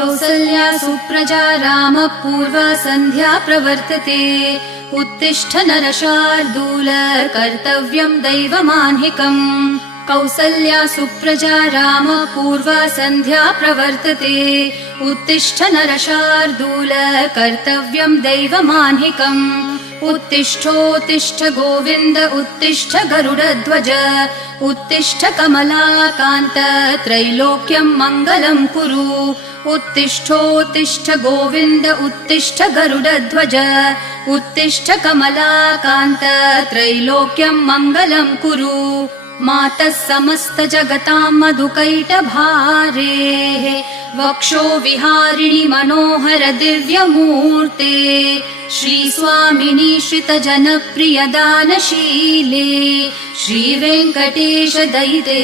कौसल्या सुप्रजा रामः पूर्वा सन्ध्या प्रवर्तते उत्तिष्ठ नरशार्दूल कर्तव्यम् दैवमाह्निकम् कौसल्या सुप्रजा रामः पूर्वा सन्ध्या प्रवर्तते उत्तिष्ठ नरशार्दूल कर्तव्यम् दैवमाह्निकम् उत्तिष्ठोत्तिष्ठ गोविन्द उत्तिष्ठ गरुडध्वज उत्तिष्ठ कमलाकान्त त्रैलोक्यम् मङ्गलम् कुरु उत्तिष्ठोत्तिष्ठ गोविन्द उत्तिष्ठ गरुडध्वज उत्तिष्ठ कमलाकान्त त्रैलोक्यम् मङ्गलम् कुरु मातः समस्त जगताम् मधुकैटभारेः वक्षो विहारिणि मनोहर दिव्यमूर्ते श्रीस्वामिनि श्रितजनप्रिय दानशीले श्रीवेङ्कटेश दयिते।